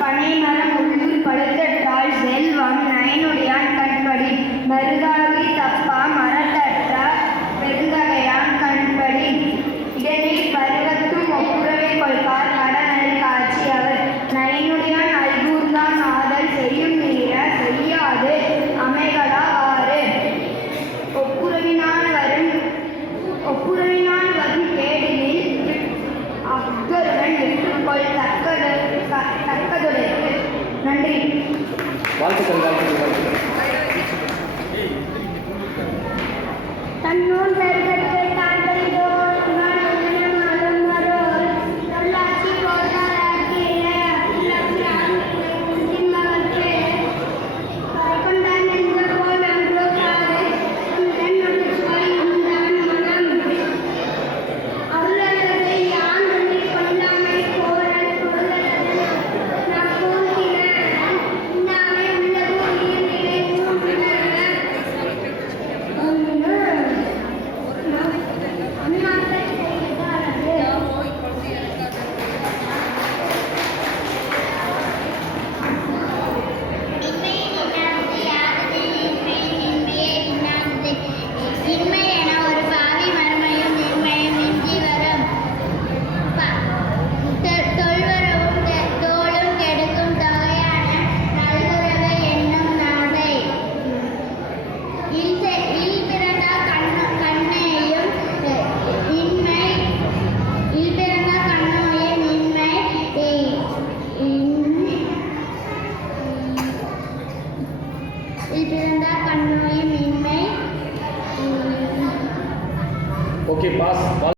பனைமரம் உள்ளூர் பழுத்தற்றால் நற்பதுரை நன்றி. வாழ்த்துக்கள் வாழ்த்துக்கள். வீட்டிருந்தால் கண் நோய் மீன்மை ஓகே பாஸ்